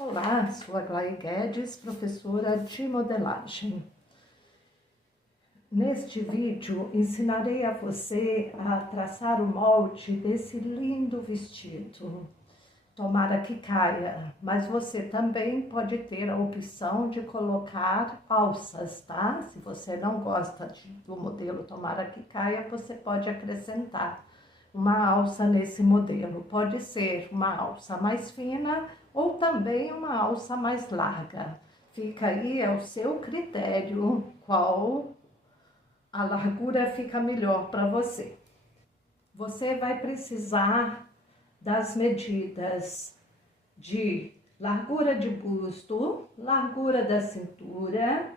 Olá, sou a Glai Guedes, professora de modelagem. Neste vídeo, ensinarei a você a traçar o molde desse lindo vestido. Tomara que caia, mas você também pode ter a opção de colocar alças, tá? Se você não gosta do modelo tomara que caia, você pode acrescentar uma alça nesse modelo. Pode ser uma alça mais fina ou também uma alça mais larga. Fica aí ao seu critério qual a largura fica melhor para você. Você vai precisar das medidas de largura de busto, largura da cintura,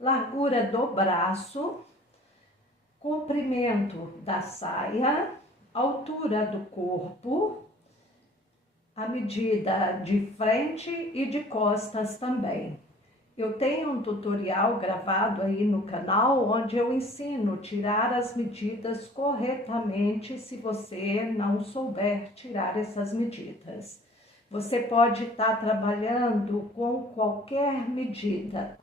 largura do braço, comprimento da saia, altura do corpo, a medida de frente e de costas também. Eu tenho um tutorial gravado aí no canal onde eu ensino a tirar as medidas corretamente se você não souber tirar essas medidas. Você pode estar trabalhando com qualquer medida.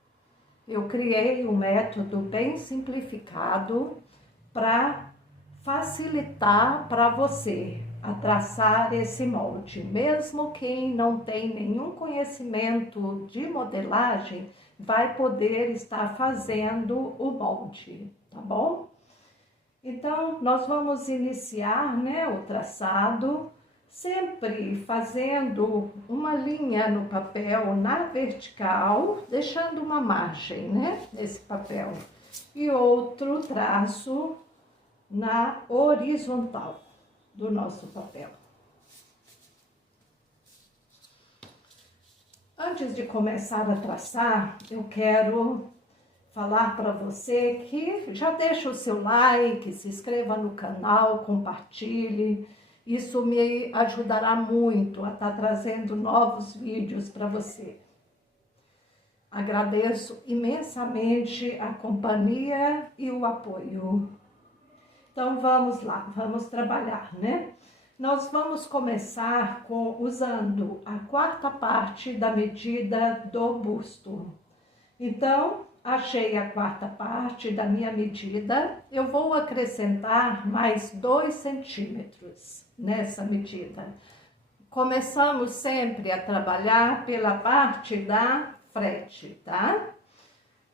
Eu criei um método bem simplificado para facilitar para você a traçar esse molde. Mesmo quem não tem nenhum conhecimento de modelagem vai poder estar fazendo o molde, tá bom? Então, nós vamos iniciar, o traçado, sempre fazendo uma linha no papel na vertical, deixando uma margem, nesse papel, e outro traço na horizontal do nosso papel. Antes de começar a traçar, eu quero falar para você que já deixa o seu like, se inscreva no canal, compartilhe. Isso me ajudará muito a estar trazendo novos vídeos para você. Agradeço imensamente a companhia e o apoio. Então, vamos lá, vamos trabalhar, Nós vamos começar usando a quarta parte da medida do busto. Então, achei a quarta parte da minha medida, eu vou acrescentar mais 2 centímetros nessa medida. Começamos sempre a trabalhar pela parte da frente, tá?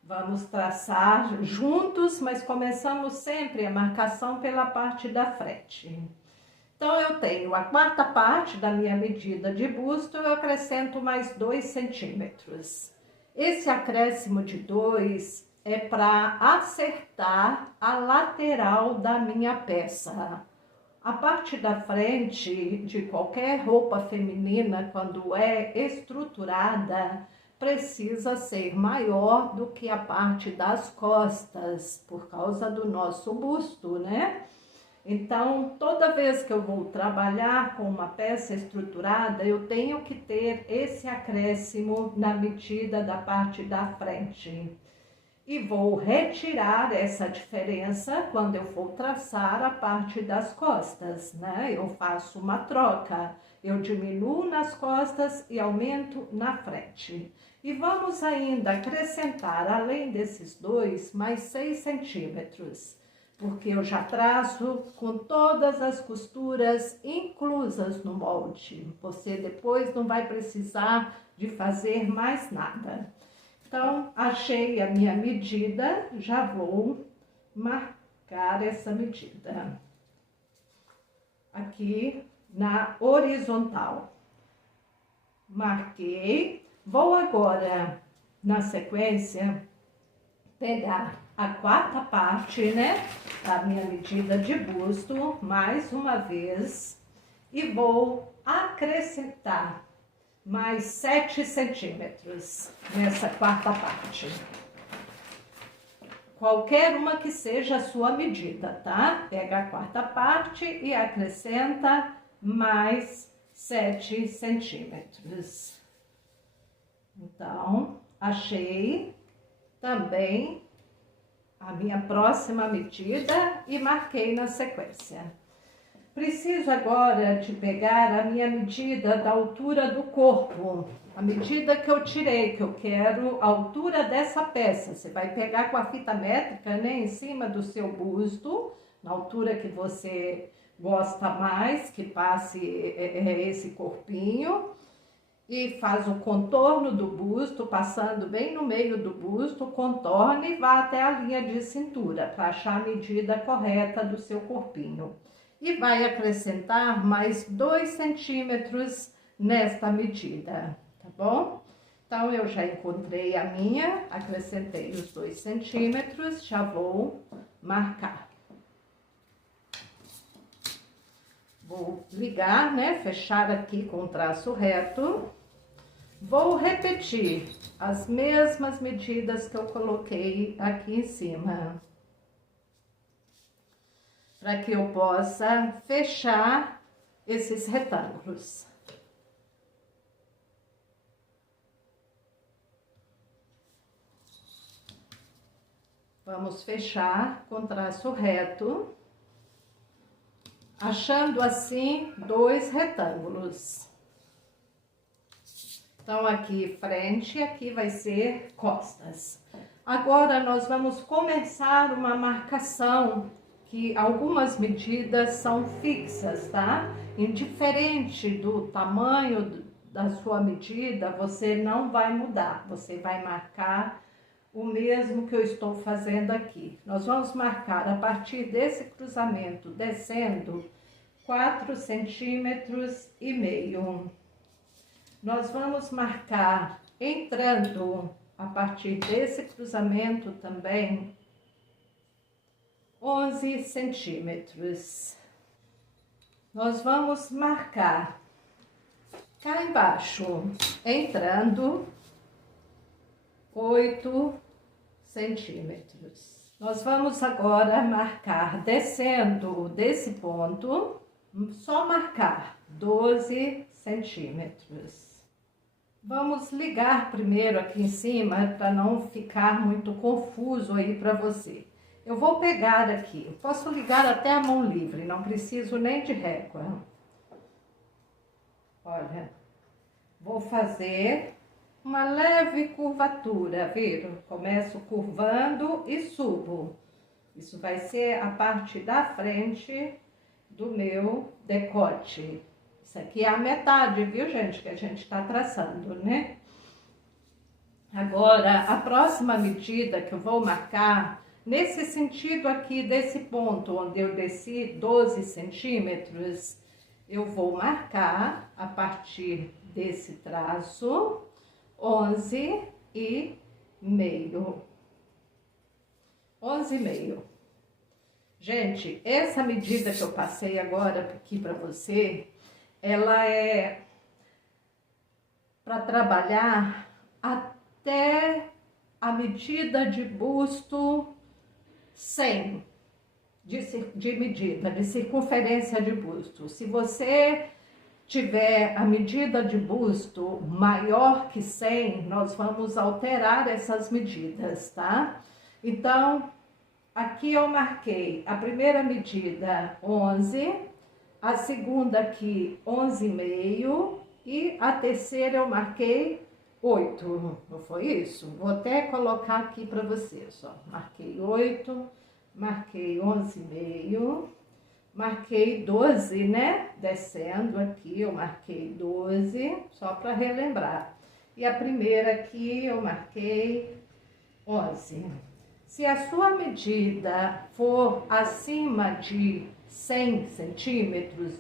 Vamos traçar juntos, mas começamos sempre a marcação pela parte da frente. Então, eu tenho a quarta parte da minha medida de busto, eu acrescento mais 2 centímetros. Esse acréscimo de 2 é para acertar a lateral da minha peça. A parte da frente de qualquer roupa feminina, quando é estruturada, precisa ser maior do que a parte das costas, por causa do nosso busto, Então, toda vez que eu vou trabalhar com uma peça estruturada, eu tenho que ter esse acréscimo na medida da parte da frente. E vou retirar essa diferença quando eu for traçar a parte das costas, Eu faço uma troca, eu diminuo nas costas e aumento na frente. E vamos ainda acrescentar, além desses 2, mais 6 centímetros, porque eu já traço com todas as costuras inclusas no molde. Você depois não vai precisar de fazer mais nada. Então, achei a minha medida, já vou marcar essa medida aqui na horizontal. Marquei. Vou agora, na sequência, pegar a quarta parte, da minha medida de busto, mais uma vez, e vou acrescentar mais 7 centímetros nessa quarta parte. Qualquer uma que seja a sua medida, tá? Pega a quarta parte e acrescenta mais 7 centímetros. Então, achei também a minha próxima medida e marquei na sequência. Preciso agora de pegar a minha medida da altura do corpo. A medida que eu tirei, que eu quero a altura dessa peça. Você vai pegar com a fita métrica, né, em cima do seu busto, na altura que você gosta mais, que passe esse corpinho. E faz o contorno do busto, passando bem no meio do busto, contorne e vá até a linha de cintura, para achar a medida correta do seu corpinho. E vai acrescentar mais 2 centímetros nesta medida, tá bom? Então, eu já encontrei a minha, acrescentei os 2 centímetros, já vou marcar. Vou ligar, né, fechar aqui com o traço reto. Vou repetir as mesmas medidas que eu coloquei aqui em cima, para que eu possa fechar esses retângulos. Vamos fechar com traço reto, achando assim 2 retângulos. Então, aqui frente, aqui vai ser costas. Agora, nós vamos começar uma marcação, que algumas medidas são fixas, tá? Indiferente do tamanho da sua medida, você não vai mudar. Você vai marcar o mesmo que eu estou fazendo aqui. Nós vamos marcar a partir desse cruzamento, descendo 4,5 centímetros. Nós vamos marcar, entrando a partir desse cruzamento também, 11 centímetros. Nós vamos marcar cá embaixo, entrando 8 centímetros. Nós vamos agora marcar, descendo desse ponto, só marcar 12 centímetros. Vamos ligar primeiro aqui em cima, para não ficar muito confuso aí para você. Eu vou pegar aqui, eu posso ligar até a mão livre, não preciso nem de régua. Olha, vou fazer uma leve curvatura, viram? Começo curvando e subo. Isso vai ser a parte da frente do meu decote. Isso aqui é a metade, viu, gente, que a gente tá traçando, né? Agora, a próxima medida que eu vou marcar, nesse sentido aqui desse ponto, onde eu desci 12 centímetros, eu vou marcar a partir desse traço 11,5. 11,5. Gente, essa medida que eu passei agora aqui para você, ela é para trabalhar até a medida de busto 100 de medida, de circunferência de busto. Se você tiver a medida de busto maior que 100, nós vamos alterar essas medidas, tá? Então, aqui eu marquei a primeira medida 11, a segunda aqui 11,5 e a terceira eu marquei 8, não foi isso? Vou até colocar aqui para vocês, ó. Marquei 8, marquei 11,5, marquei 12, né? Descendo aqui eu marquei 12, só para relembrar. E a primeira aqui eu marquei 11. Se a sua medida for acima de 100 centímetros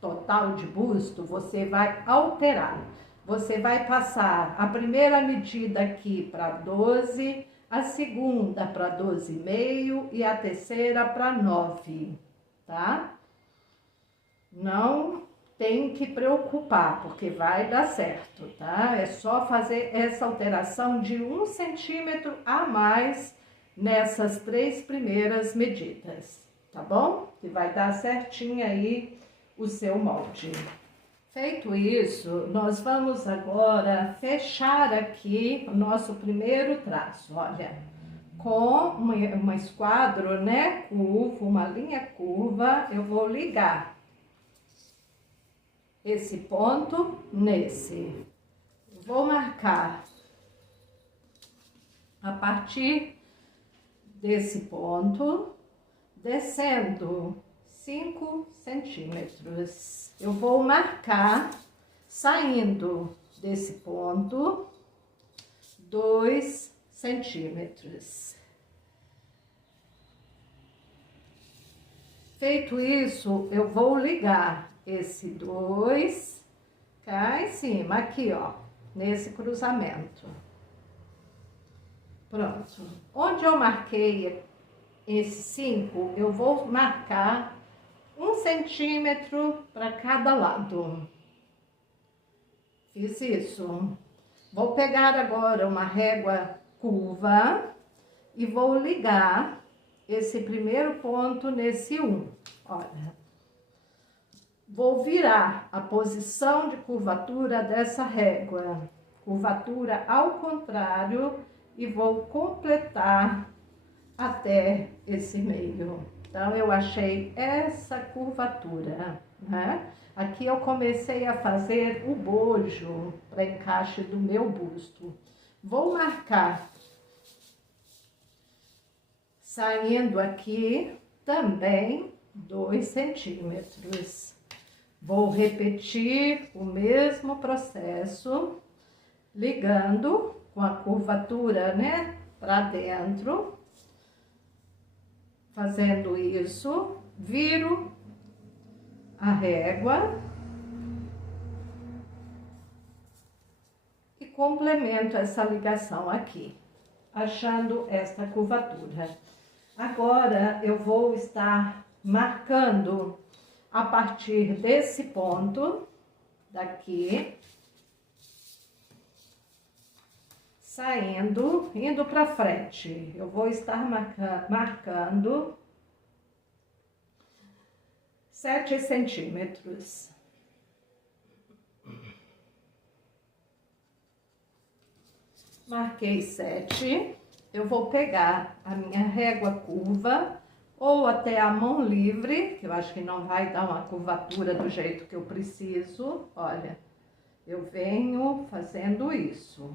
total de busto, você vai alterar. Você vai passar a primeira medida aqui para 12, a segunda para 12,5 e a terceira para 9, tá? Não tem que preocupar, porque vai dar certo, tá? É só fazer essa alteração de 1 centímetro a mais nessas 3 primeiras medidas, tá bom? Que vai dar certinho aí o seu molde. Feito isso, nós vamos agora fechar aqui o nosso primeiro traço, olha, com uma esquadro, né, curva, uma linha curva, eu vou ligar esse ponto nesse. Vou marcar a partir desse ponto, descendo 5 centímetros. Eu vou marcar, saindo desse ponto, 2 centímetros. Feito isso, eu vou ligar esse 2 cá em cima, aqui, ó, nesse cruzamento. Pronto. Onde eu marquei esse 5, eu vou marcar 1 centímetro para cada lado. Fiz isso. Vou pegar agora uma régua curva e vou ligar esse primeiro ponto nesse 1. Olha, vou virar a posição de curvatura dessa régua, curvatura ao contrário, e vou completar até esse meio. Então, eu achei essa curvatura, né? Aqui eu comecei a fazer o bojo para encaixe do meu busto. Vou marcar, saindo aqui também 2 centímetros. Vou repetir o mesmo processo, ligando com a curvatura, né, para dentro. Fazendo isso, viro a régua e complemento essa ligação aqui, achando esta curvatura. Agora, eu vou estar marcando a partir desse ponto, daqui, saindo, indo para frente. Eu vou estar marcando 7 centímetros. Marquei 7. Eu vou pegar a minha régua curva ou até a mão livre, que eu acho que não vai dar uma curvatura do jeito que eu preciso. Olha, eu venho fazendo isso.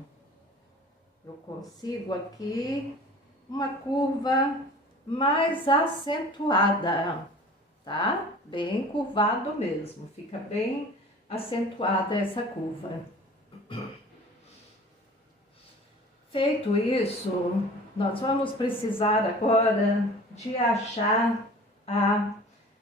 Eu consigo aqui uma curva mais acentuada, tá? Bem curvado mesmo, fica bem acentuada essa curva. Feito isso, nós vamos precisar agora de achar a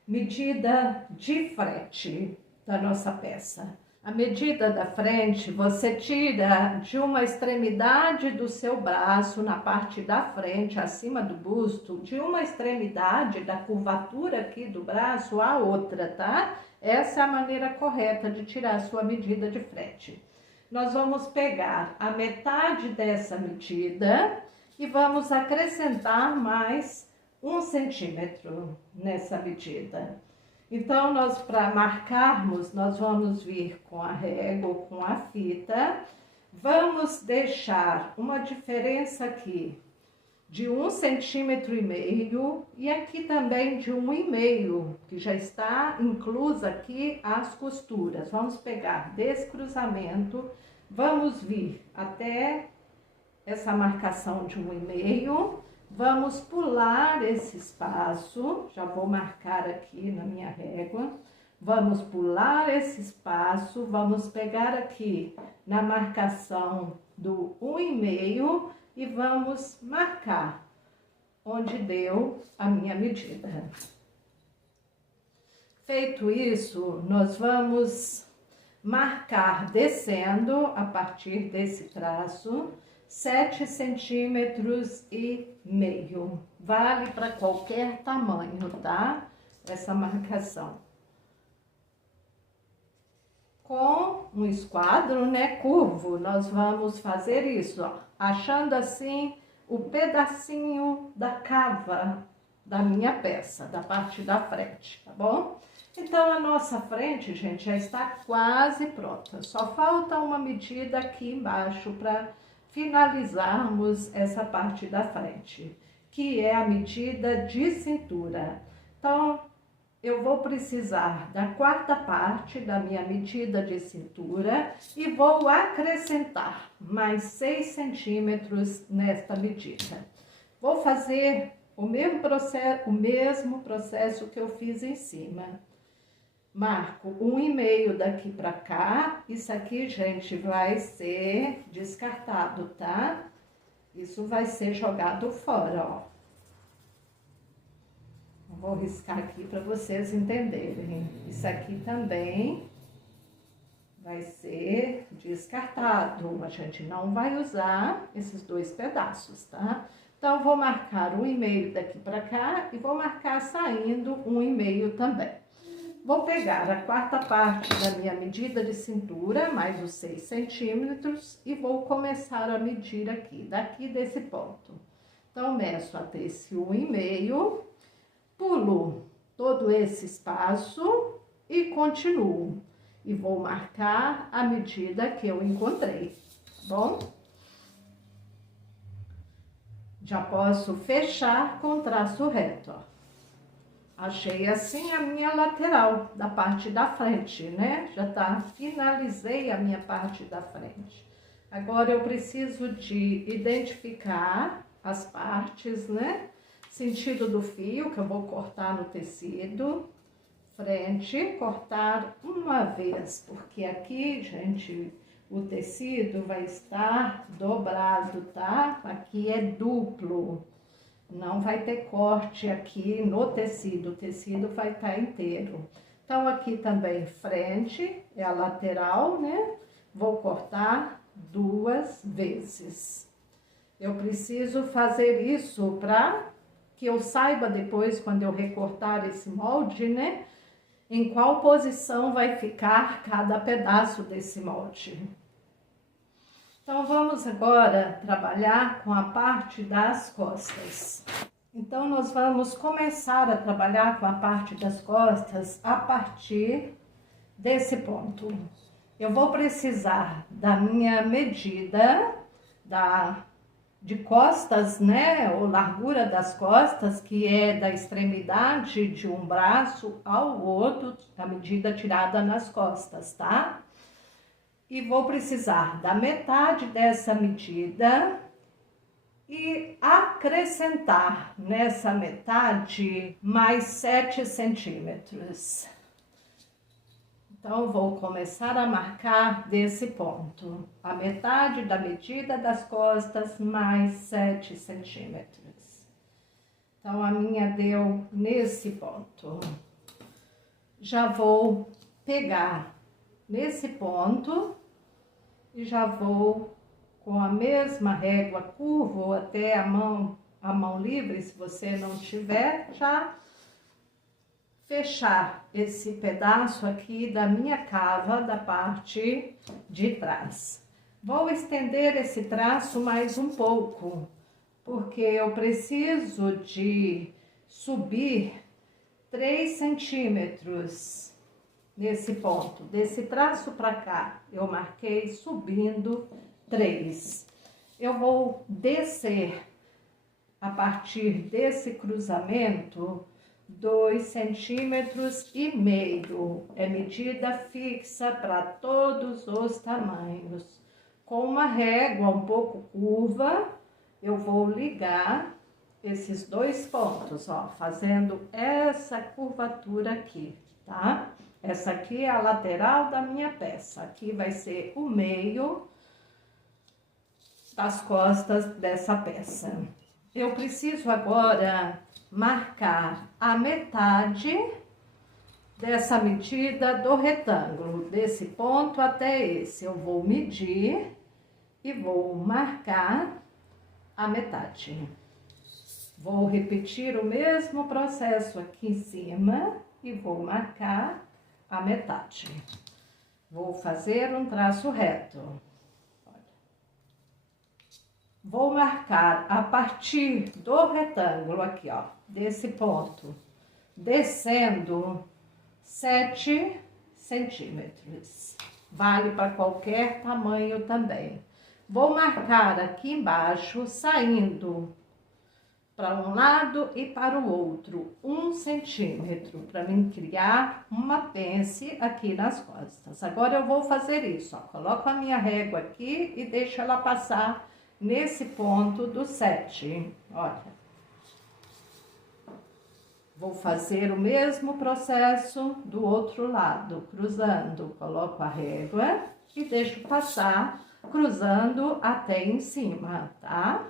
medida de frente da nossa peça. A medida da frente, você tira de uma extremidade do seu braço, na parte da frente, acima do busto, de uma extremidade da curvatura aqui do braço à outra, tá? Essa é a maneira correta de tirar a sua medida de frente. Nós vamos pegar a metade dessa medida e vamos acrescentar mais 1 centímetro nessa medida. Então, nós, para marcarmos, nós vamos vir com a régua ou com a fita, vamos deixar uma diferença aqui de 1,5 centímetro e aqui também de 1,5, que já está inclusa aqui as costuras. Vamos pegar desse cruzamento, vamos vir até essa marcação de 1,5. Vamos pular esse espaço, já vou marcar aqui na minha régua. Vamos pular esse espaço, vamos pegar aqui na marcação do 1,5 e vamos marcar onde deu a minha medida. Feito isso, nós vamos marcar descendo a partir desse traço 7,5 centímetros. Vale para qualquer tamanho, tá? Essa marcação. Com um esquadro, né, curvo, nós vamos fazer isso, ó, achando assim o pedacinho da cava da minha peça, da parte da frente, tá bom? Então, a nossa frente, gente, já está quase pronta. Só falta uma medida aqui embaixo para finalizarmos essa parte da frente, que é a medida de cintura. Então, eu vou precisar da quarta parte da minha medida de cintura e vou acrescentar mais 6 centímetros nesta medida. Vou fazer o mesmo processo que eu fiz em cima. Marco 1,5 daqui pra cá. Isso aqui, gente, vai ser descartado, tá? Isso vai ser jogado fora, ó. Vou riscar aqui para vocês entenderem. Isso aqui também vai ser descartado. A gente não vai usar esses 2 pedaços, tá? Então, vou marcar 1,5 daqui para cá e vou marcar saindo 1,5 também. Vou pegar a quarta parte da minha medida de cintura, mais os 6 centímetros, e vou começar a medir aqui, daqui desse ponto. Então, meço até esse 1,5, pulo todo esse espaço e continuo. E vou marcar a medida que eu encontrei, tá bom? Já posso fechar com traço reto, ó. Achei assim a minha lateral da parte da frente, né? Já tá, finalizei a minha parte da frente. Agora eu preciso de identificar as partes, né? Sentido do fio que eu vou cortar no tecido, frente, cortar uma vez, porque aqui, gente, o tecido vai estar dobrado, tá? Aqui é duplo. Não vai ter corte aqui no tecido, o tecido vai estar inteiro. Então, aqui também frente, é a lateral, né? Vou cortar 2 vezes. Eu preciso fazer isso para que eu saiba depois, quando eu recortar esse molde, né? Em qual posição vai ficar cada pedaço desse molde. Então, vamos agora trabalhar com a parte das costas. Então, nós vamos começar a trabalhar com a parte das costas a partir desse ponto. Eu vou precisar da minha medida de costas, né, ou largura das costas, que é da extremidade de um braço ao outro, a medida tirada nas costas, tá? E vou precisar da metade dessa medida e acrescentar nessa metade mais 7 centímetros. Então, vou começar a marcar desse ponto. A metade da medida das costas mais 7 centímetros. Então, a minha deu nesse ponto. Já vou pegar nesse ponto e já vou com a mesma régua curva ou até a mão livre, se você não tiver, já fechar esse pedaço aqui da minha cava da parte de trás. Vou estender esse traço mais um pouco, porque eu preciso de subir 3 centímetros nesse ponto. Desse traço para cá, eu marquei subindo 3. Eu vou descer a partir desse cruzamento 2,5 centímetros. É medida fixa para todos os tamanhos. Com uma régua um pouco curva, eu vou ligar esses 2 pontos, ó, fazendo essa curvatura aqui, tá? Essa aqui é a lateral da minha peça. Aqui vai ser o meio das costas dessa peça. Eu preciso agora marcar a metade dessa medida do retângulo, desse ponto até esse. Eu vou medir e vou marcar a metade. Vou repetir o mesmo processo aqui em cima e vou marcar a metade. Vou fazer um traço reto. Vou marcar a partir do retângulo aqui, ó, desse ponto, descendo 7 centímetros. Vale para qualquer tamanho também. Vou marcar aqui embaixo, saindo para um lado e para o outro, 1 centímetro, para mim criar uma pence aqui nas costas. Agora eu vou fazer isso, ó. Coloco a minha régua aqui e deixo ela passar nesse ponto do 7, olha. Vou fazer o mesmo processo do outro lado, cruzando, coloco a régua e deixo passar, cruzando até em cima, tá?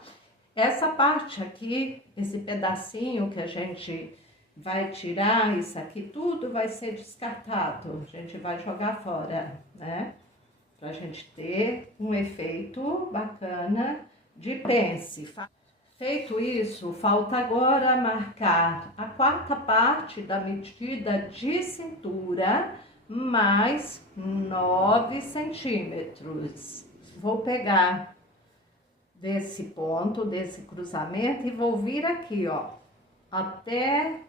Essa parte aqui, esse pedacinho que a gente vai tirar, isso aqui tudo vai ser descartado, a gente vai jogar fora, né? Pra gente ter um efeito bacana de pence. Feito isso, falta agora marcar a 4ª parte da medida de cintura, mais 9 centímetros. Vou pegar desse ponto, desse cruzamento, e vou vir aqui, ó, até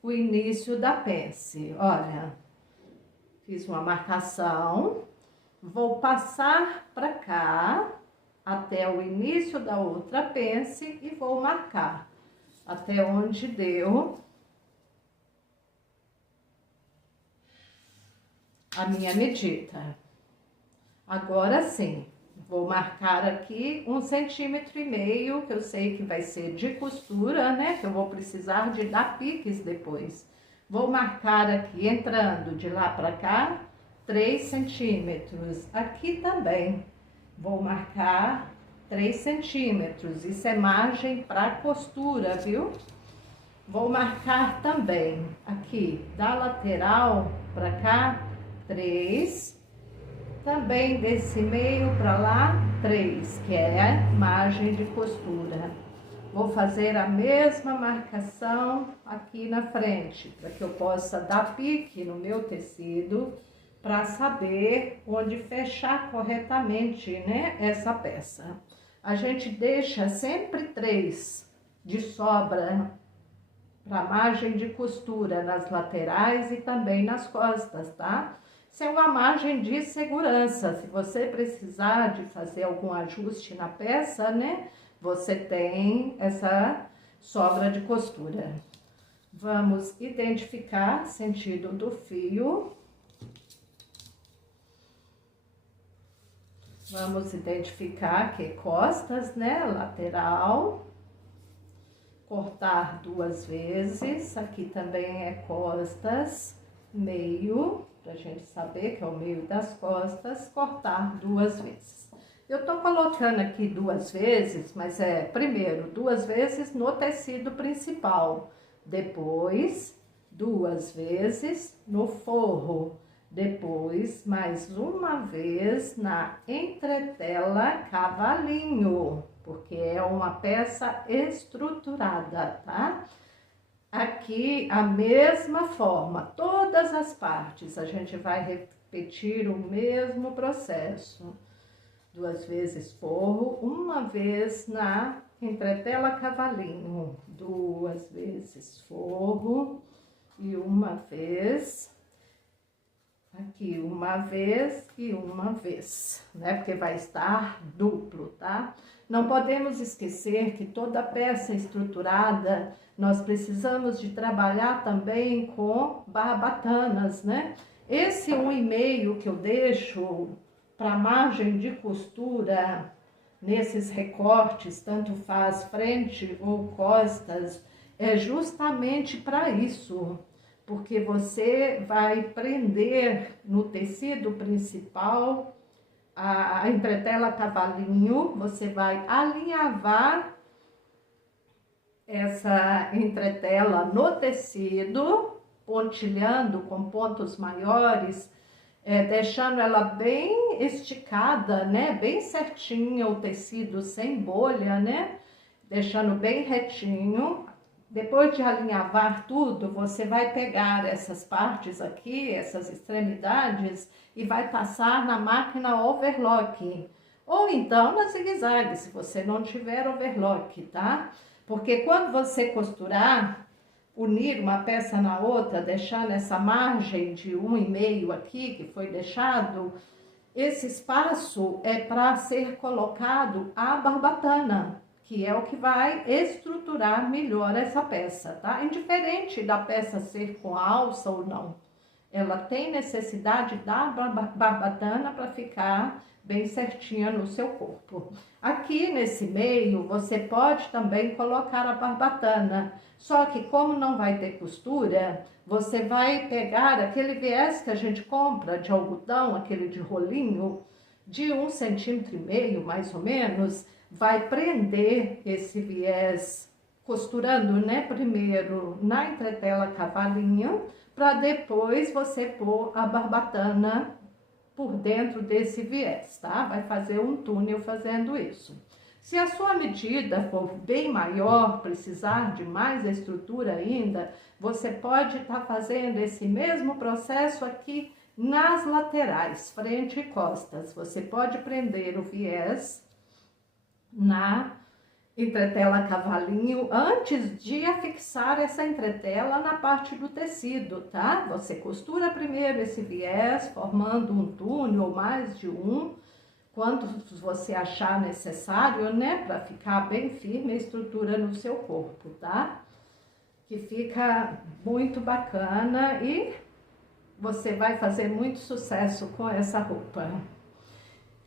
o início da pence. Olha, fiz uma marcação, vou passar para cá, até o início da outra pence e vou marcar até onde deu a minha medida. Agora sim, vou marcar aqui 1,5 centímetro, que eu sei que vai ser de costura, né? Que eu vou precisar de dar piques depois. Vou marcar aqui, entrando de lá para cá, 3 centímetros. Aqui também. Vou marcar 3 centímetros, isso é margem para costura, viu? Vou marcar também aqui, da lateral para cá, 3, também desse meio para lá, 3, que é margem de costura. Vou fazer a mesma marcação aqui na frente, para que eu possa dar pique no meu tecido, para saber onde fechar corretamente, né, essa peça. A gente deixa sempre 3 de sobra para margem de costura nas laterais e também nas costas, tá? Isso é uma margem de segurança. Se você precisar de fazer algum ajuste na peça, né, você tem essa sobra de costura. Vamos identificar sentido do fio. Vamos identificar que costas, né, lateral, cortar 2 vezes, aqui também é costas, meio, pra gente saber que é o meio das costas, cortar 2 vezes. Eu tô colocando aqui 2 vezes, mas primeiro 2 vezes no tecido principal, depois 2 vezes no forro. Depois, mais uma vez na entretela cavalinho, porque é uma peça estruturada, tá? Aqui, a mesma forma, todas as partes, a gente vai repetir o mesmo processo. 2 vezes forro, 1 vez na entretela cavalinho, 2 vezes forro e 1 vez... Aqui 1 vez e 1 vez, né? Porque vai estar duplo, tá? Não podemos esquecer que toda peça estruturada, nós precisamos de trabalhar também com barbatanas, né? Esse 1,5 que eu deixo para margem de costura, nesses recortes, tanto faz frente ou costas, é justamente para isso. Porque você vai prender no tecido principal a entretela cavalinho, você vai alinhavar essa entretela no tecido, pontilhando com pontos maiores, deixando ela bem esticada, né? Bem certinha o tecido, sem bolha, né? Deixando bem retinho. Depois de alinhavar tudo, você vai pegar essas partes aqui, essas extremidades, e vai passar na máquina overlock. Ou então na zigue-zague, se você não tiver overlock, tá? Porque quando você costurar, unir uma peça na outra, deixando essa margem de 1,5 aqui, que foi deixado, esse espaço é para ser colocado a barbatana, que é o que vai estruturar melhor essa peça, tá? Indiferente da peça ser com alça ou não, ela tem necessidade da barbatana para ficar bem certinha no seu corpo. Aqui nesse meio, você pode também colocar a barbatana, só que como não vai ter costura, você vai pegar aquele viés que a gente compra de algodão, aquele de rolinho, de 1,5 cm, mais ou menos, vai prender esse viés costurando, né, primeiro na entretela cavalinho, para depois você pôr a barbatana por dentro desse viés, tá? Vai fazer um túnel fazendo isso. Se a sua medida for bem maior, precisar de mais estrutura ainda, você pode estar fazendo esse mesmo processo aqui nas laterais, frente e costas. Você pode prender o viés na entretela cavalinho antes de afixar essa entretela na parte do tecido, tá? Você costura primeiro esse viés, formando um túnel ou mais de um, quantos você achar necessário, né? Para ficar bem firme a estrutura no seu corpo, tá? Que fica muito bacana e você vai fazer muito sucesso com essa roupa.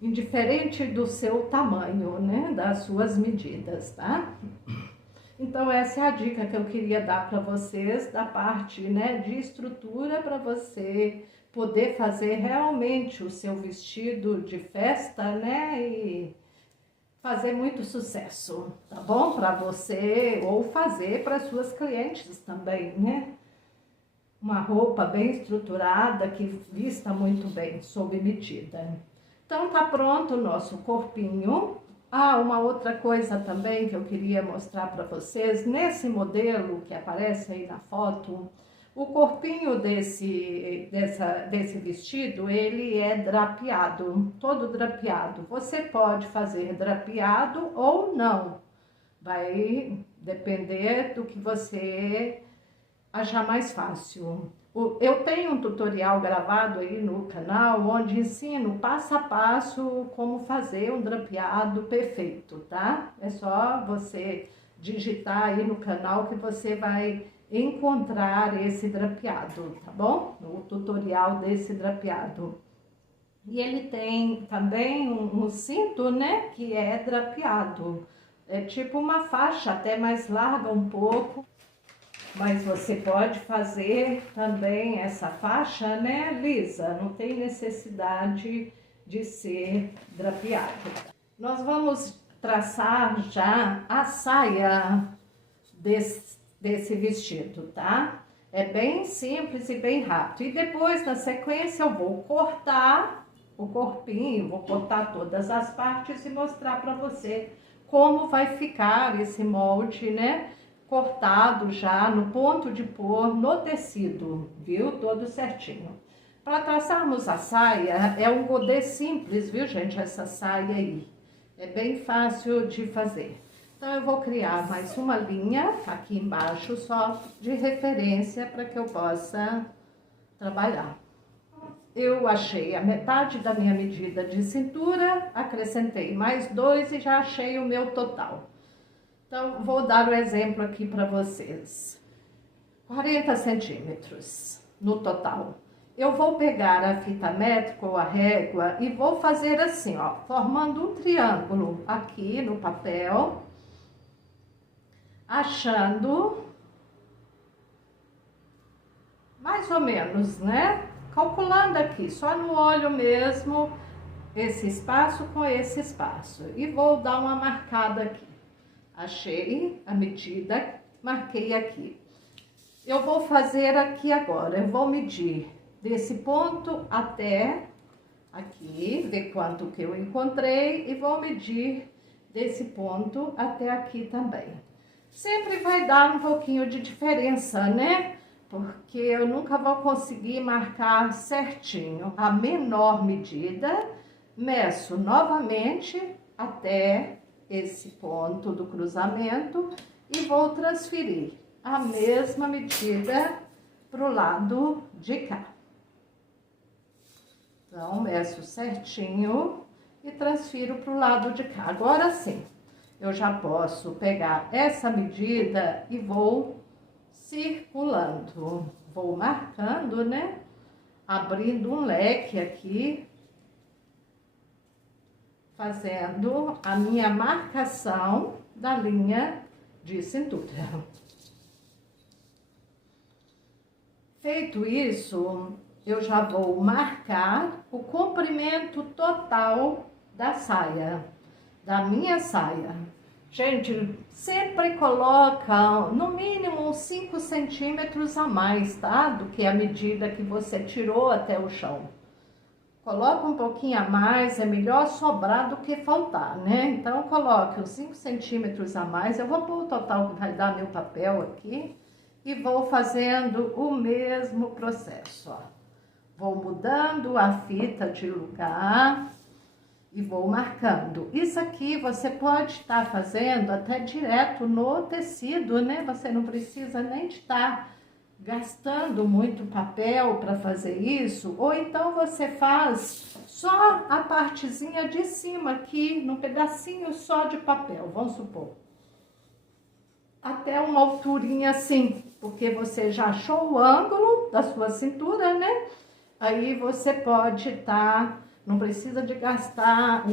Indiferente do seu tamanho, né, das suas medidas, tá? Então essa é a dica que eu queria dar para vocês da parte, né, de estrutura para você poder fazer realmente o seu vestido de festa, né, e fazer muito sucesso, tá bom? Para você ou fazer para suas clientes também, né? Uma roupa bem estruturada que vista muito bem, sob medida. Então, tá pronto o nosso corpinho. Ah, uma outra coisa também que eu queria mostrar para vocês, nesse modelo que aparece aí na foto, o corpinho desse vestido, ele é drapeado, todo drapeado. Você pode fazer drapeado ou não, vai depender do que você achar mais fácil. Eu tenho um tutorial gravado aí no canal, onde ensino passo a passo como fazer um drapeado perfeito, tá? É só você digitar aí no canal que você vai encontrar esse drapeado, tá bom? O tutorial desse drapeado. E ele tem também um cinto, né, que é drapeado. É tipo uma faixa, até mais larga um pouco. Mas você pode fazer também essa faixa, né, lisa, não tem necessidade de ser drapeado. Nós vamos traçar já a saia desse vestido, tá? É bem simples e bem rápido. E depois, na sequência, eu vou cortar o corpinho, vou cortar todas as partes e mostrar para você como vai ficar esse molde, né? Cortado já no ponto de pôr no tecido, viu? Todo certinho. Para traçarmos a saia, é um godê simples, viu, gente? Essa saia aí. É bem fácil de fazer. Então, eu vou criar mais uma linha aqui embaixo, só de referência para que eu possa trabalhar. Eu achei a metade da minha medida de cintura, acrescentei mais 2 e já achei o meu total. Então, vou dar o exemplo aqui para vocês. 40 centímetros no total. Eu vou pegar a fita métrica ou a régua e vou fazer assim, ó, formando um triângulo aqui no papel, achando mais ou menos, né? Calculando aqui, só no olho mesmo, esse espaço com esse espaço. E vou dar uma marcada aqui. Achei a medida, marquei aqui. Eu vou fazer aqui agora, eu vou medir desse ponto até aqui, ver quanto que eu encontrei e vou medir desse ponto até aqui também. Sempre vai dar um pouquinho de diferença, né? Porque eu nunca vou conseguir marcar certinho a menor medida, meço novamente até esse ponto do cruzamento e vou transferir a mesma medida para o lado de cá. Então, meço certinho e transfiro para o lado de cá. Agora sim, eu já posso pegar essa medida e vou circulando. Vou marcando, né? Abrindo um leque aqui, fazendo a minha marcação da linha de cintura. Feito isso, eu já vou marcar o comprimento total da saia, da minha saia. Gente, sempre coloca no mínimo uns 5 centímetros a mais, tá? Do que a medida que você tirou até o chão. Coloca um pouquinho a mais, é melhor sobrar do que faltar, né? Então, coloque uns 5 centímetros a mais. Eu vou pôr o total que vai dar meu papel aqui e vou fazendo o mesmo processo, ó. Vou mudando a fita de lugar e vou marcando. Isso aqui você pode estar fazendo até direto no tecido, né? Você não precisa nem estar gastando muito papel para fazer isso, ou então você faz só a partezinha de cima aqui, num pedacinho só de papel, vamos supor. Até uma alturinha assim, porque você já achou o ângulo da sua cintura, né? Aí você pode estar, não precisa de gastar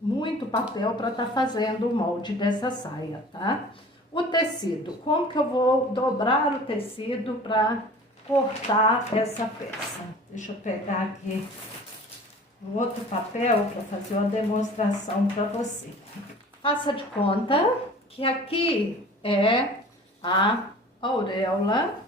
muito papel para estar fazendo o molde dessa saia, tá? O tecido, como que eu vou dobrar o tecido para cortar essa peça? Deixa eu pegar aqui um outro papel para fazer uma demonstração para você. Faça de conta que aqui é a auréola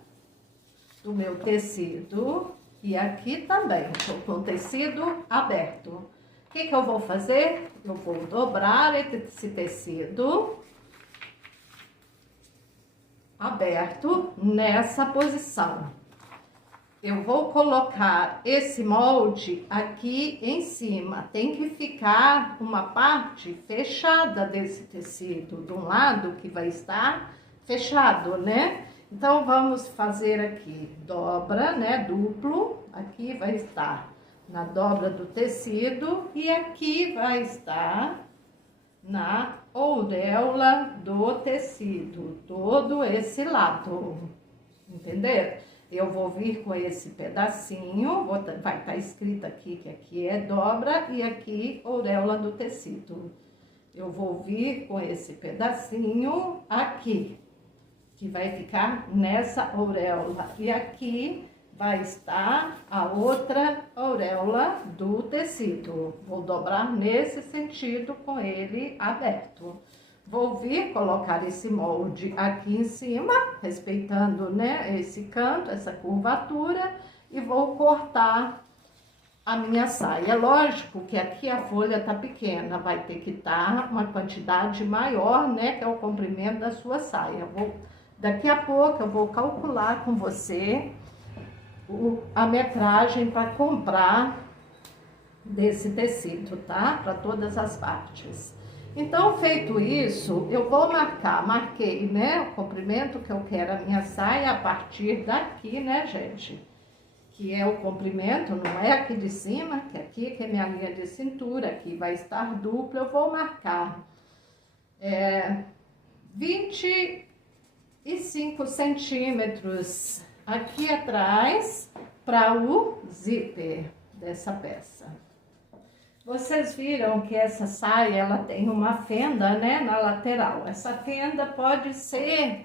do meu tecido e aqui também, estou com o tecido aberto. O que eu vou fazer? Eu vou dobrar esse tecido aberto nessa posição. Eu vou colocar esse molde aqui em cima. Tem que ficar uma parte fechada desse tecido, de um lado que vai estar fechado, né? Então, vamos fazer aqui, dobra, né, duplo. Aqui vai estar na dobra do tecido e aqui vai estar na auréola do tecido, todo esse lado, entenderam? Eu vou vir com esse pedacinho, vai estar escrito aqui que aqui é dobra e aqui auréola do tecido. Eu vou vir com esse pedacinho aqui, que vai ficar nessa auréola, e aqui vai estar a outra auréola do tecido. Vou dobrar nesse sentido com ele aberto. Vou vir colocar esse molde aqui em cima, respeitando, né, esse canto, essa curvatura, e vou cortar a minha saia. É lógico que aqui a folha tá pequena, vai ter que estar uma quantidade maior, né, que é o comprimento da sua saia. Daqui a pouco eu vou calcular com você a metragem para comprar desse tecido, tá? Para todas as partes. Então, feito isso, eu vou marquei, né, o comprimento que eu quero a minha saia a partir daqui, né, gente? Que é o comprimento, não é aqui de cima, que aqui que é minha linha de cintura, aqui vai estar dupla, eu vou marcar 25 centímetros aqui atrás para o zíper dessa peça. Vocês viram que essa saia, ela tem uma fenda, né, na lateral. Essa fenda pode ser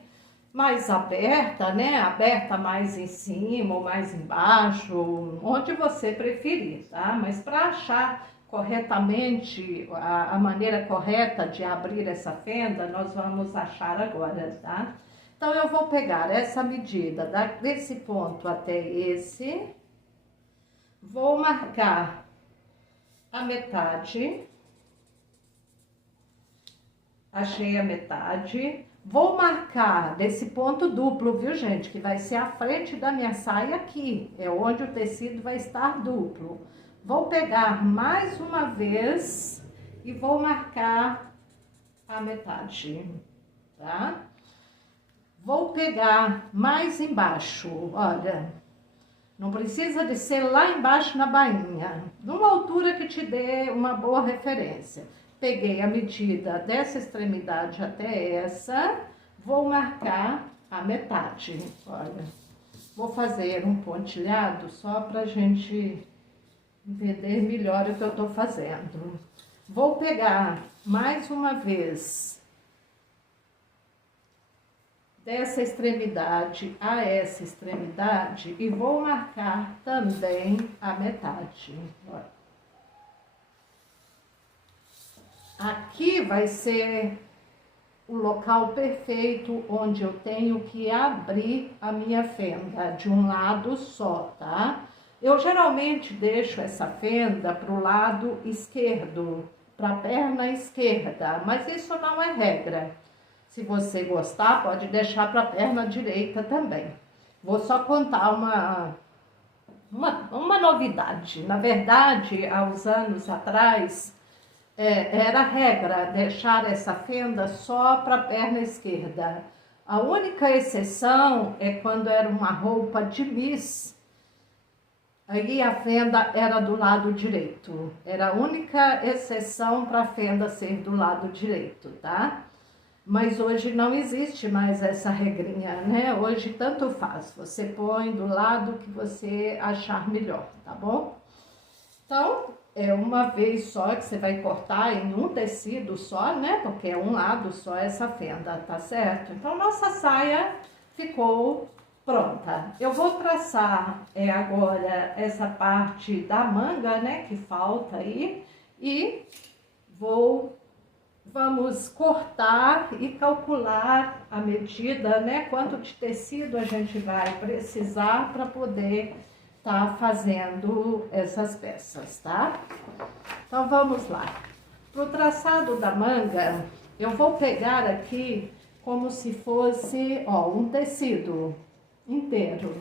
mais aberta, né, aberta mais em cima ou mais embaixo, onde você preferir, tá? Mas para achar corretamente, a maneira correta de abrir essa fenda, nós vamos achar agora, tá? Então, eu vou pegar essa medida desse ponto até esse, vou marcar a metade, achei a metade, vou marcar desse ponto duplo, viu, gente? Que vai ser a frente da minha saia aqui, é onde o tecido vai estar duplo. Vou pegar mais uma vez e vou marcar a metade, tá? Vou pegar mais embaixo, olha, não precisa de ser lá embaixo na bainha, numa altura que te dê uma boa referência. peguei a medida dessa extremidade até essa, vou marcar a metade. Olha, vou fazer um pontilhado só pra gente entender melhor o que eu tô fazendo. Vou pegar mais uma vez dessa extremidade a essa extremidade e vou marcar também a metade. Olha. Aqui vai ser o local perfeito onde eu tenho que abrir a minha fenda de um lado só, tá? Eu geralmente deixo essa fenda para o lado esquerdo, para a perna esquerda, mas isso não é regra. Se você gostar, pode deixar para a perna direita também. Vou só contar uma novidade. Na verdade, há uns anos atrás, era regra deixar essa fenda só para a perna esquerda. A única exceção é quando era uma roupa de miss, aí a fenda era do lado direito. Era a única exceção para a fenda ser do lado direito, tá? Mas hoje não existe mais essa regrinha, né? Hoje tanto faz, você põe do lado que você achar melhor, tá bom? Então, é uma vez só que você vai cortar em um tecido só, né? Porque é um lado só essa fenda, tá certo? Então, nossa saia ficou pronta. Eu vou traçar agora essa parte da manga, né? Que falta aí. E vamos cortar e calcular a medida, né? Quanto de tecido a gente vai precisar para poder estar fazendo essas peças, tá? Então, vamos lá. Para o traçado da manga, eu vou pegar aqui como se fosse, ó, um tecido inteiro.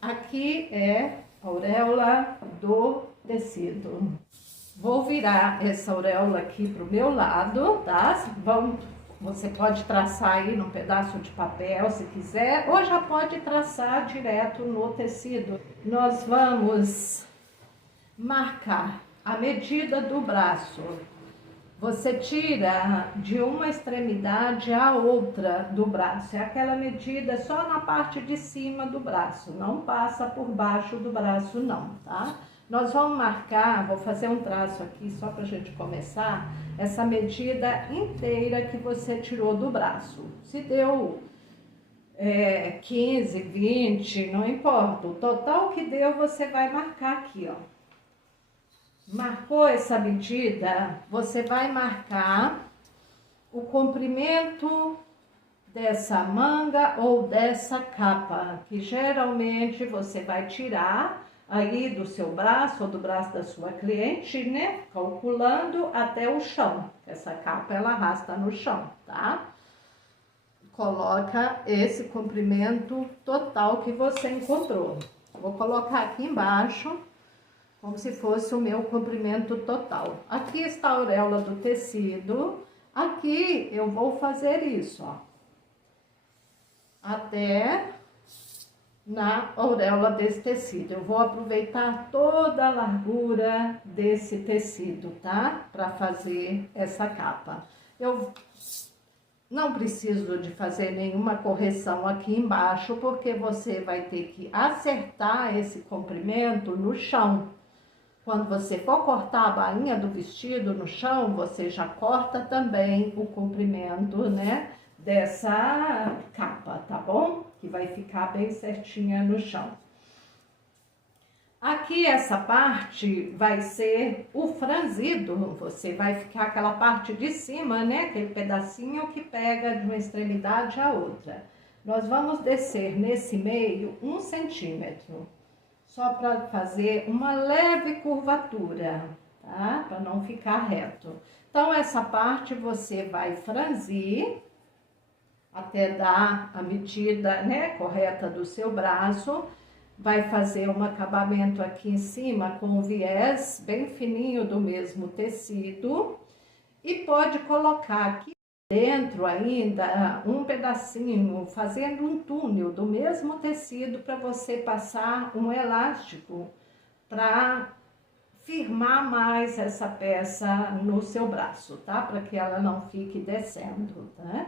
Aqui é a auréola do tecido. Vou virar essa auréola aqui pro meu lado, tá? Você pode traçar aí num pedaço de papel, se quiser, ou já pode traçar direto no tecido. Nós vamos marcar a medida do braço. Você tira de uma extremidade à outra do braço. É aquela medida só na parte de cima do braço, não passa por baixo do braço não, tá? Nós vamos marcar, vou fazer um traço aqui só pra gente começar, essa medida inteira que você tirou do braço. Se deu 15, 20, não importa. O total que deu, você vai marcar aqui, ó. Marcou essa medida, você vai marcar o comprimento dessa manga ou dessa capa, que geralmente você vai tirar aí do seu braço ou do braço da sua cliente, né? Calculando até o chão. Essa capa ela arrasta no chão, tá? Coloca esse comprimento total que você encontrou. Vou colocar aqui embaixo, como se fosse o meu comprimento total. Aqui está a auréola do tecido. Aqui eu vou fazer isso, ó. Até na auréola desse tecido. Eu vou aproveitar toda a largura desse tecido, tá? Para fazer essa capa. Eu não preciso de fazer nenhuma correção aqui embaixo, porque você vai ter que acertar esse comprimento no chão. Quando você for cortar a bainha do vestido no chão, você já corta também o comprimento, né, dessa capa, tá bom? Que vai ficar bem certinha no chão. Aqui essa parte vai ser o franzido, você vai ficar aquela parte de cima, né, aquele pedacinho que pega de uma extremidade à outra. Nós vamos descer nesse meio 1 centímetro, só para fazer uma leve curvatura, tá? Para não ficar reto. Então, essa parte você vai franzir até dar a medida, né, correta do seu braço. Vai fazer um acabamento aqui em cima com um viés bem fininho do mesmo tecido. E pode colocar aqui dentro ainda um pedacinho, fazendo um túnel do mesmo tecido para você passar um elástico para firmar mais essa peça no seu braço, tá? Para que ela não fique descendo, tá?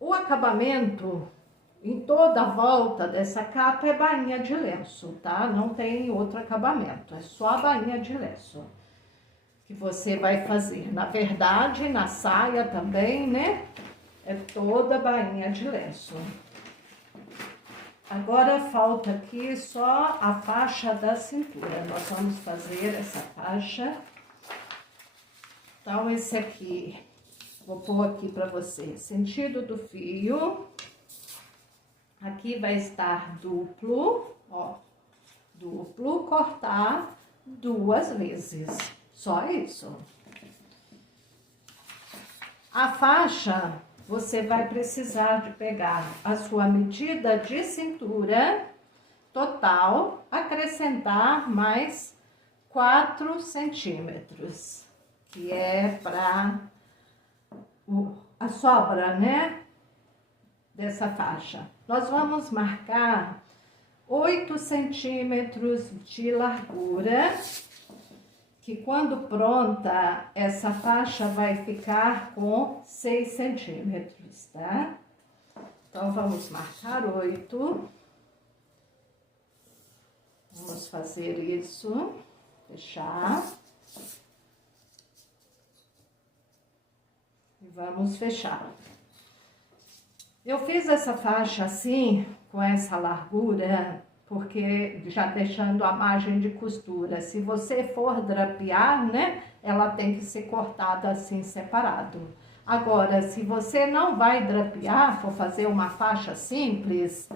O acabamento em toda a volta dessa capa é bainha de lenço, tá? Não tem outro acabamento, é só a bainha de lenço que você vai fazer. Na verdade, na saia também, né? É toda bainha de lenço. Agora falta aqui só a faixa da cintura. Nós vamos fazer essa faixa. Então, esse aqui, vou pôr aqui para você. Sentido do fio. Aqui vai estar duplo, ó. Duplo, cortar 2 vezes. Só isso. A faixa, você vai precisar de pegar a sua medida de cintura total, acrescentar mais 4 centímetros, que é para a sobra, né, dessa faixa. Nós vamos marcar 8 centímetros de largura, que quando pronta, essa faixa vai ficar com 6 centímetros, tá? Então, vamos marcar 8. Vamos fazer isso, fechar. E vamos fechar. Eu fiz essa faixa assim, com essa largura, porque já deixando a margem de costura. Se você for drapear, né, ela tem que ser cortada assim, separado. Agora, se você não vai drapear, for fazer uma faixa simples,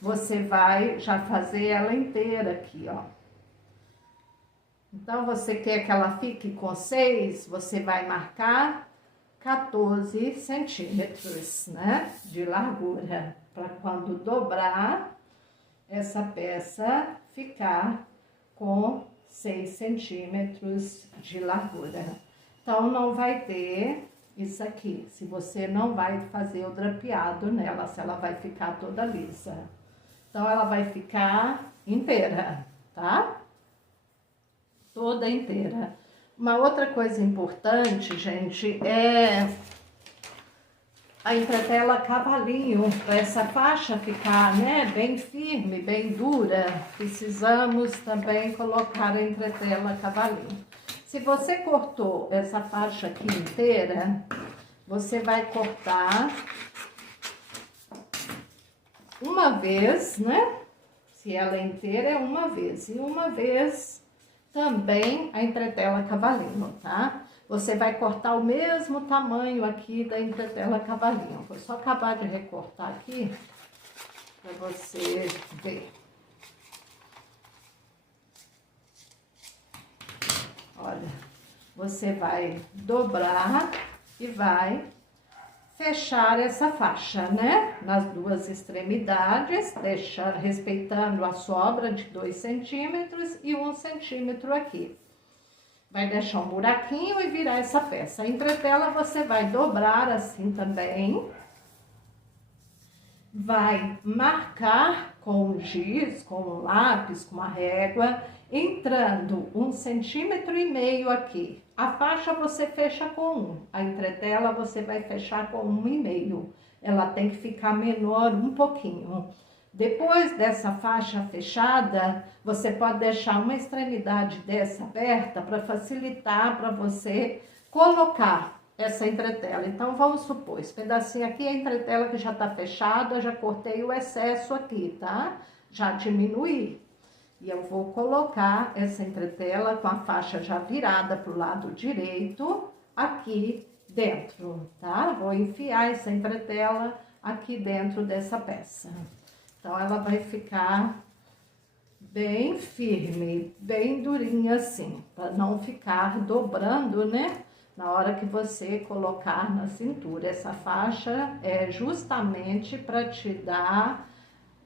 você vai já fazer ela inteira aqui, ó. Então, você quer que ela fique com 6, você vai marcar 14 centímetros, né, de largura, para quando dobrar, essa peça ficar com 6 centímetros de largura. Então, não vai ter isso aqui, se você não vai fazer o drapeado nela, se ela vai ficar toda lisa. Então, ela vai ficar inteira, tá? Toda inteira. Uma outra coisa importante, gente, é a entretela cavalinho. Para essa faixa ficar, né, bem firme, bem dura, precisamos também colocar a entretela cavalinho. Se você cortou essa faixa aqui inteira, você vai cortar uma vez, né? Se ela é inteira, é uma vez. E uma vez também a entretela cavalinho, tá? Você vai cortar o mesmo tamanho aqui da entretela cavalinho. Vou só acabar de recortar aqui para você ver. Olha, você vai dobrar e vai fechar essa faixa, né? Nas 2 extremidades, respeitando a sobra de 2 centímetros e 1 centímetro aqui. Vai deixar um buraquinho e virar essa peça. A entretela você vai dobrar assim também. Vai marcar com um giz, com um lápis, com uma régua, entrando 1,5 centímetro aqui. A faixa você fecha com 1, a entretela você vai fechar com 1,5. Ela tem que ficar menor um pouquinho. Depois dessa faixa fechada, você pode deixar uma extremidade dessa aberta para facilitar para você colocar essa entretela. Então, vamos supor, esse pedacinho aqui é a entretela que já tá fechada, já cortei o excesso aqui, tá? Já diminuí. E eu vou colocar essa entretela com a faixa já virada pro lado direito, aqui dentro, tá? Vou enfiar essa entretela aqui dentro dessa peça. Então, ela vai ficar bem firme, bem durinha assim, para não ficar dobrando, né? Na hora que você colocar na cintura. Essa faixa é justamente para te dar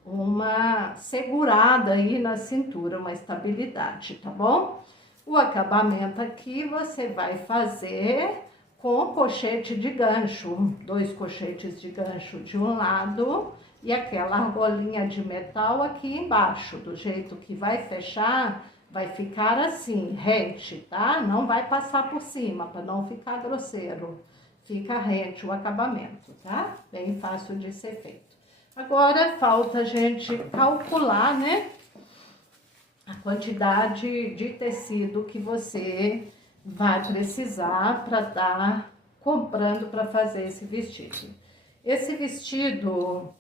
uma segurada aí na cintura, uma estabilidade, tá bom? O acabamento aqui você vai fazer com colchete de gancho, 2 colchetes de gancho de um lado e aquela argolinha de metal aqui embaixo, do jeito que vai fechar, Vai ficar assim, rente, tá? Não vai passar por cima, para não ficar grosseiro. Fica rente o acabamento, tá? Bem fácil de ser feito. Agora, falta a gente calcular, né? A quantidade de tecido que você vai precisar para estar comprando para fazer esse vestido. Esse vestido,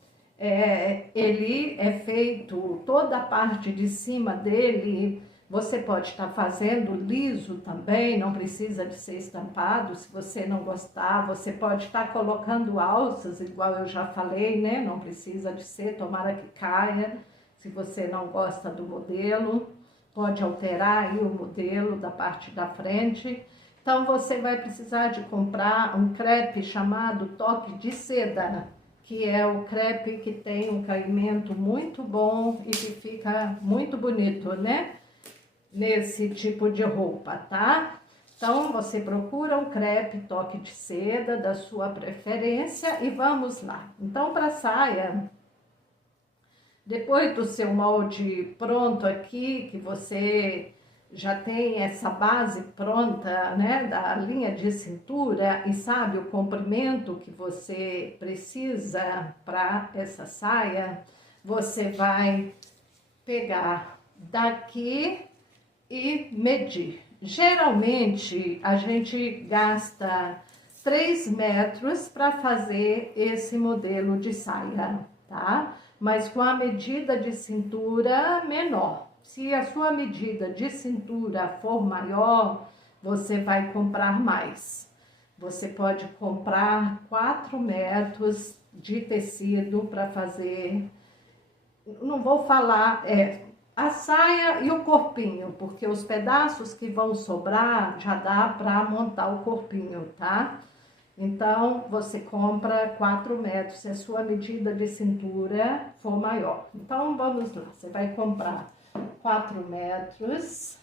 ele é feito, toda a parte de cima dele, você pode estar fazendo liso também, não precisa de ser estampado. Se você não gostar, você pode estar colocando alças, igual eu já falei, né? Não precisa de ser, tomara que caia. Se você não gosta do modelo, pode alterar aí o modelo da parte da frente. Então, você vai precisar de comprar um crepe chamado toque de seda, que é o crepe que tem um caimento muito bom e que fica muito bonito, né? Nesse tipo de roupa, tá? Então, você procura um crepe toque de seda da sua preferência e vamos lá. Então, para saia, depois do seu molde pronto aqui, que você já tem essa base pronta, né, da linha de cintura e sabe o comprimento que você precisa para essa saia, você vai pegar daqui e medir. Geralmente, a gente gasta 3 metros para fazer esse modelo de saia, tá? Mas com a medida de cintura menor. Se a sua medida de cintura for maior, você vai comprar mais. Você pode comprar 4 metros de tecido para fazer, não vou falar, a saia e o corpinho, porque os pedaços que vão sobrar já dá para montar o corpinho, tá? Então, você compra 4 metros, se a sua medida de cintura for maior. Então, vamos lá, você vai comprar 4 metros,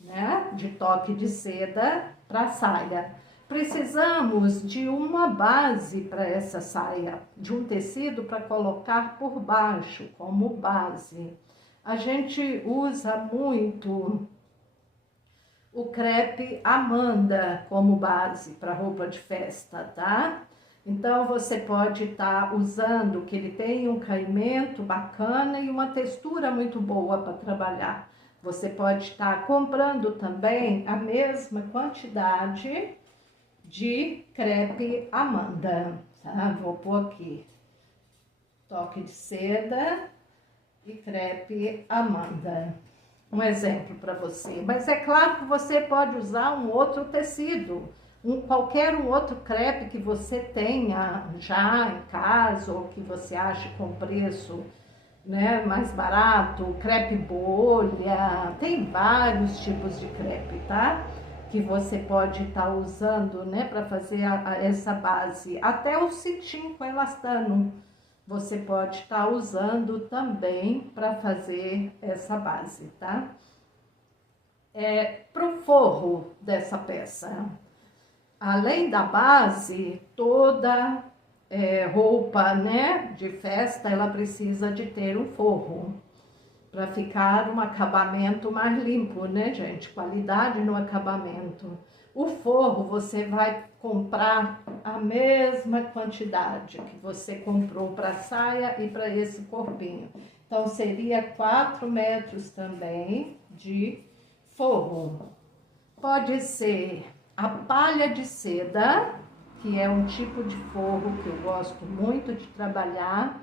né, de toque de seda para saia. Precisamos de uma base para essa saia, de um tecido para colocar por baixo, como base. A gente usa muito o crepe Amanda como base para roupa de festa, tá? Então, você pode estar usando, que ele tem um caimento bacana e uma textura muito boa para trabalhar. Você pode estar comprando também a mesma quantidade de crepe Amanda, tá? Vou pôr aqui, toque de seda e crepe Amanda. Um exemplo para você, mas é claro que você pode usar um outro tecido, qualquer outro crepe que você tenha já em casa ou que você ache com preço, né, mais barato, crepe bolha, tem vários tipos de crepe, tá? Que você pode estar usando, né, para fazer essa base, até o cetim com elastano. Você pode estar usando também para fazer essa base, tá? Pro forro dessa peça, além da base, toda roupa, né, de festa, ela precisa de ter um forro para ficar um acabamento mais limpo, né, gente? Qualidade no acabamento. O forro você vai comprar a mesma quantidade que você comprou para a saia e para esse corpinho. Então, seria 4 metros também de forro. Pode ser a palha de seda, que é um tipo de forro que eu gosto muito de trabalhar,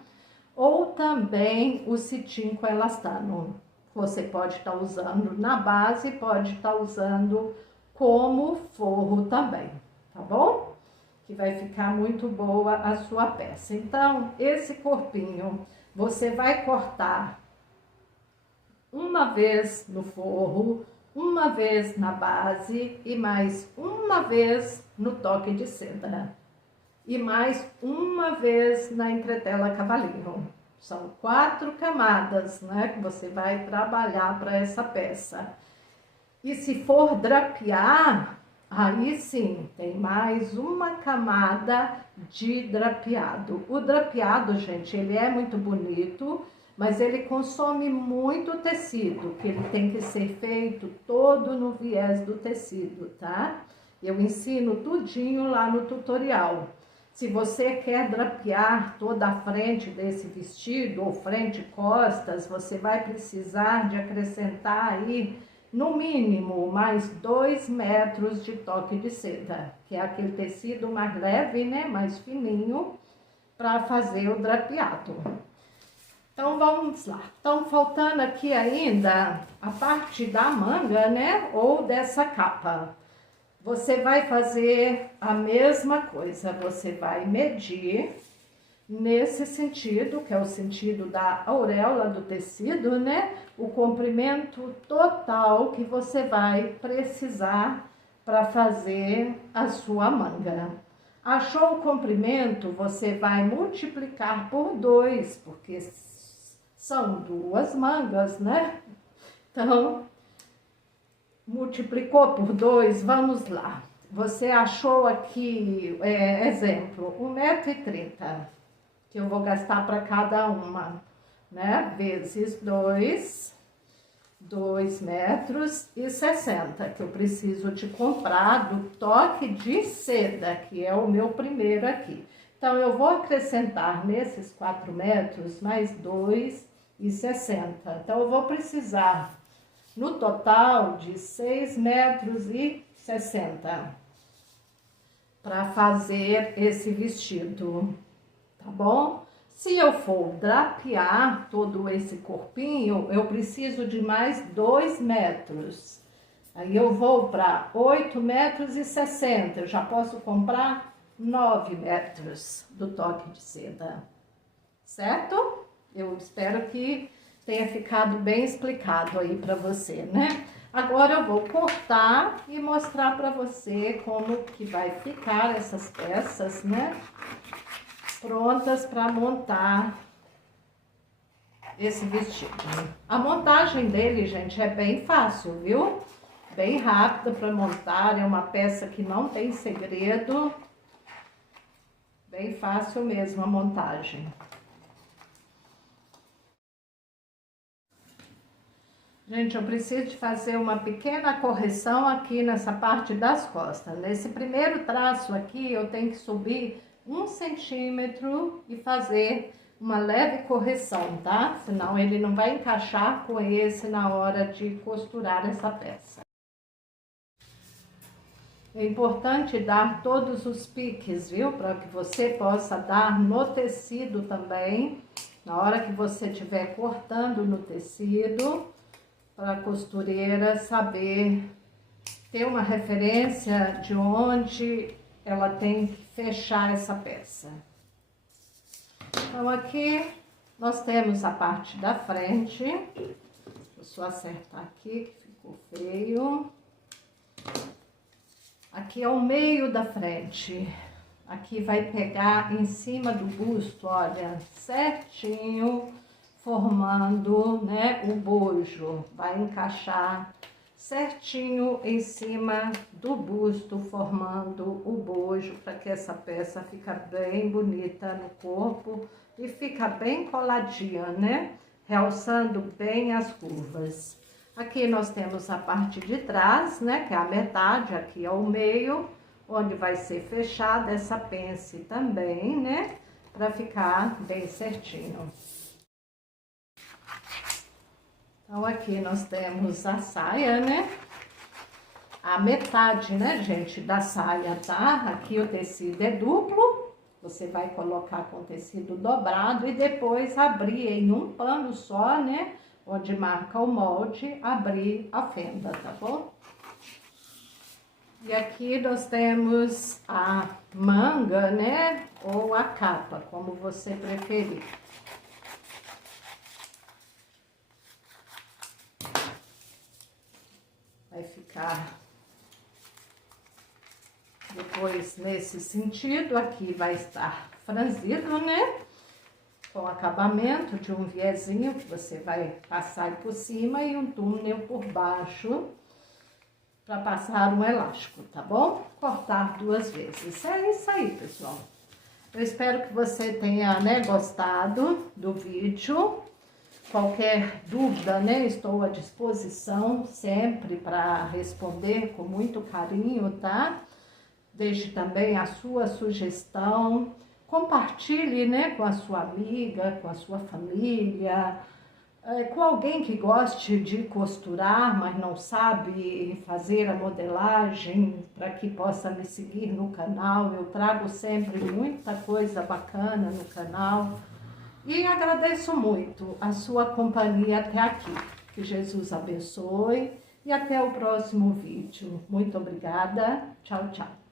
ou também o cetim com elastano. Você pode estar usando na base, pode estar usando como forro também, tá bom? Que vai ficar muito boa a sua peça. Então, esse corpinho, você vai cortar uma vez no forro, uma vez na base e mais uma vez no toque de seda. E mais uma vez na entretela cavalinho. São 4 camadas, né, que você vai trabalhar para essa peça. E se for drapear, aí sim, tem mais uma camada de drapeado. O drapeado, gente, ele é muito bonito, mas ele consome muito tecido, que ele tem que ser feito todo no viés do tecido, tá? Eu ensino tudinho lá no tutorial. Se você quer drapear toda a frente desse vestido, ou frente e costas, você vai precisar de acrescentar aí, no mínimo, mais 2 metros de toque de seda, que é aquele tecido mais leve, né, mais fininho, para fazer o drapeado. Então, vamos lá. Então, faltando aqui ainda a parte da manga, né, ou dessa capa. Você vai fazer a mesma coisa, você vai medir nesse sentido, que é o sentido da auréola do tecido, né? O comprimento total que você vai precisar para fazer a sua manga. Achou o comprimento, você vai multiplicar por 2, porque são 2 mangas, né? Então, multiplicou por 2, vamos lá. Você achou aqui, exemplo, 1,30 m, que eu vou gastar para cada uma, né? Vezes 2, 2,60 m, que eu preciso de comprar do toque de seda, que é o meu primeiro aqui. Então, eu vou acrescentar nesses 4 metros mais 2,60 m. Então, eu vou precisar no total de 6,60 m para fazer esse vestido, tá bom? Se eu for drapear todo esse corpinho, eu preciso de mais 2 metros. Aí eu vou para 8,60 m, eu já posso comprar 9 metros do toque de seda, certo? Eu espero que tenha ficado bem explicado aí para você, né? Agora eu vou cortar e mostrar para você como que vai ficar essas peças, né? Prontas para montar esse vestido. A montagem dele, gente, é bem fácil, viu? Bem rápida para montar, é uma peça que não tem segredo. Bem fácil mesmo a montagem. Gente, eu preciso de fazer uma pequena correção aqui nessa parte das costas. Nesse primeiro traço aqui, eu tenho que subir 1 centímetro e fazer uma leve correção, tá? Senão ele não vai encaixar com esse na hora de costurar essa peça. É importante dar todos os piques, viu? Para que você possa dar no tecido também, na hora que você estiver cortando no tecido, para a costureira saber ter uma referência de onde ela tem que fechar essa peça. Então, aqui nós temos a parte da frente. Deixa eu só acertar aqui, que ficou feio. Aqui é o meio da frente. Aqui vai pegar em cima do busto, olha, certinho, formando, né, o bojo. Vai encaixar certinho em cima do busto, formando o bojo, para que essa peça fique bem bonita no corpo e fica bem coladinha, né? Realçando bem as curvas. Aqui nós temos a parte de trás, né, que é a metade, aqui é o meio, onde vai ser fechada essa pence também, né, para ficar bem certinho. Então, aqui nós temos a saia, né? A metade, né, gente, da saia, tá? Aqui o tecido é duplo, você vai colocar com o tecido dobrado e depois abrir em um pano só, né? Onde marca o molde, abrir a fenda, tá bom? E aqui nós temos a manga, né? Ou a capa, como você preferir. Vai ficar depois nesse sentido, aqui vai estar franzido, né? Com acabamento de um viezinho que você vai passar por cima e um túnel por baixo para passar um elástico, tá bom? Cortar 2 vezes. É isso aí, pessoal. Eu espero que você tenha, né, gostado do vídeo. Qualquer dúvida, né, estou à disposição sempre para responder com muito carinho, tá? Deixe também a sua sugestão, compartilhe, né, com a sua amiga, com a sua família, com alguém que goste de costurar, mas não sabe fazer a modelagem, para que possa me seguir no canal. Eu trago sempre muita coisa bacana no canal. E agradeço muito a sua companhia até aqui. Que Jesus abençoe e até o próximo vídeo. Muito obrigada. Tchau, tchau.